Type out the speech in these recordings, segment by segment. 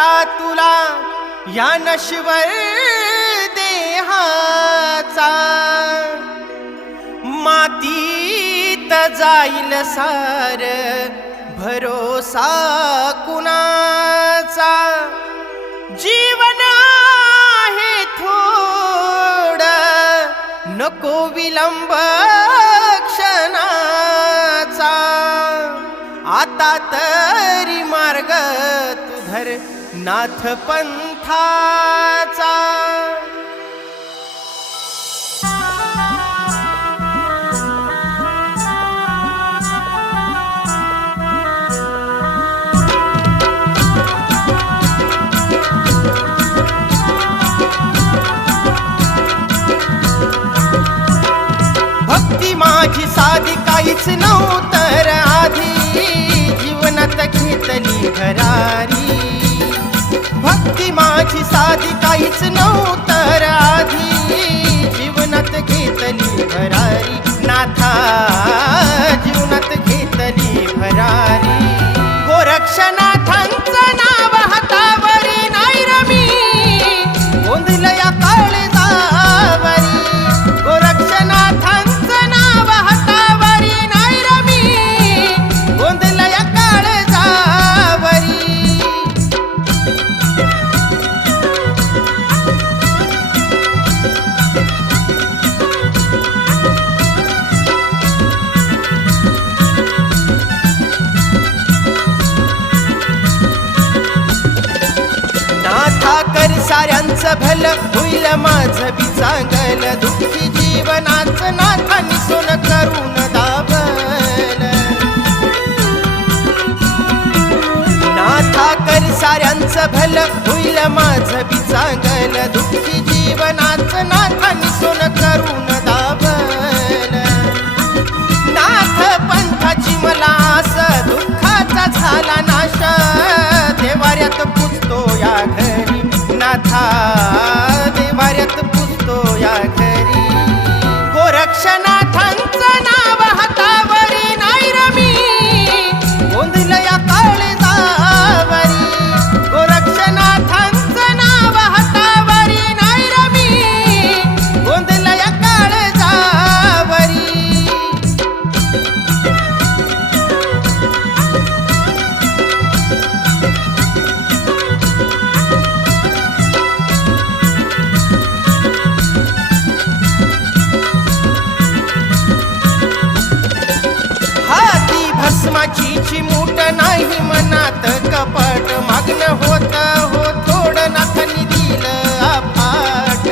तुला तुला या नश्वर देहाचा मातीत जाईल सार भरोसा कुणाचा जीवन आहे थोड नको विलंब क्षणाचा आता तरी मार्ग तू धर नाथ पंथाचा भक्ती माझी साधी काहीच नव्हतं आधी जीवनात घेतली भरारी भक्ती माझी साधी काहीच नव्हतं आधी जीवनात घेतली भरारी नाथा जीवनात घेतली भरारी गोरक्षनाथांचं नाव हातावरी नाही रमी गोंधळया काळजावरी गोरक्षनाथांचं नाव हातावरी नाही रमी गोंधळया काळजावरी नाथा कर साऱ्यांचं भलं होईल माझं बी चांगल दुःखी जीवनाचं नाथांनी सोन करून दाबल नाथा कर साऱ्यांचं भलं होईल माझं बी चांगल दुःखी जीवनाचं नाथांनी सोन करून दाबल नाथ पंथाची मला आस दुःखाचा झाला नाश देवाऱ्यात पुजतो या घरी नाथा देवाऱ्यात पुजतो या घरी गोरक्षनाथांचं नाव हातावरी नाही रमी गोंधळया काळजावरी गोरक्षनाथांचं नाव हातावरी नाही रमी गोंधळया काळजावरी भस्माची मूठ नाही मनात कपट मागणं होत हो थोडं नाथांनी दिलं अफाट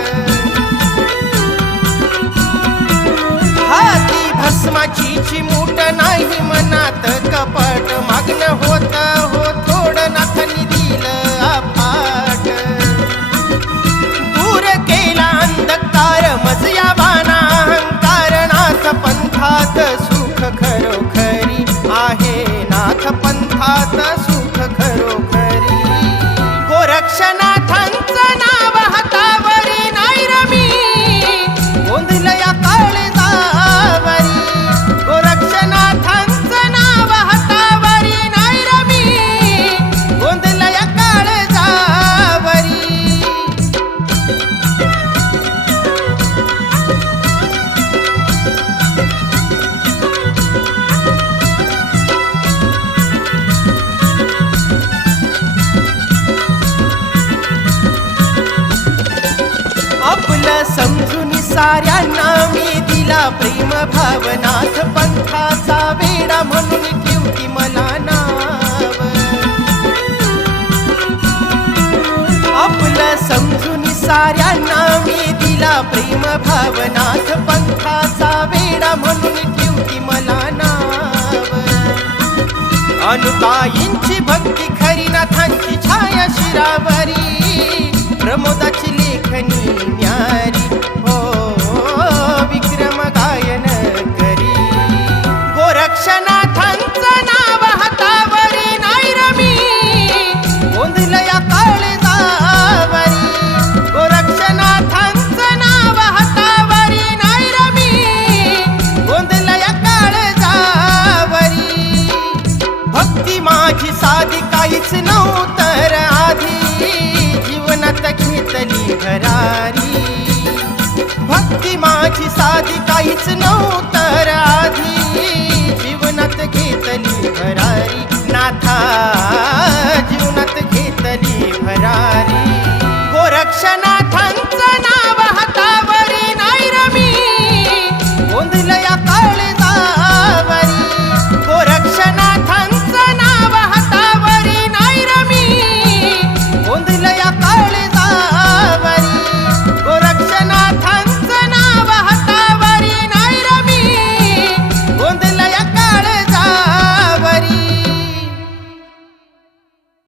हाती भस्माची मूठ नाही मनात कपट मागणं होत हो थोडं नाथांनी दिलं अफाट दूर केला अंधकार मजया वाना अहंकार नाथ पंथात सुख खरोखरी आहे नाथ पंथात सुख खरोखरी गोरक्षनाथांचं नाव हातावरी नाही रमी गोंधळया काळजावरी गोरक्षनाथांचं नाव हातावरी नाही रमी गोंधळया काळजावरी आपलं समजून साऱ्यांना मी दिला प्रेम भावनाथ पंथाचा वेडा म्हणून ठेवती मला नाव आपलं समजून साऱ्यांना मी दिला प्रेम भावनाथ पंथाचा वेडा म्हणून ठेवती मला नाव अनुताईंची भक्ती खरी नाथांची छाया शिरावरी प्रमोदाची लेखनी न्यारी हो विक्रम गायन करी गोरक्षनाथांचं नाव हातावरी नाही रमी गोंधळया काळजावरी गोरक्षनाथांचं नाव हातावरी नाही रमी गोंधळया काळजावरी भक्ती माझी साधी काहीच नव्हतं आधी जीवनात घेतली भरारी भक्ती माझी साधी काहीच नव्हतं आधी जीवनात घेतली भरारी नाथा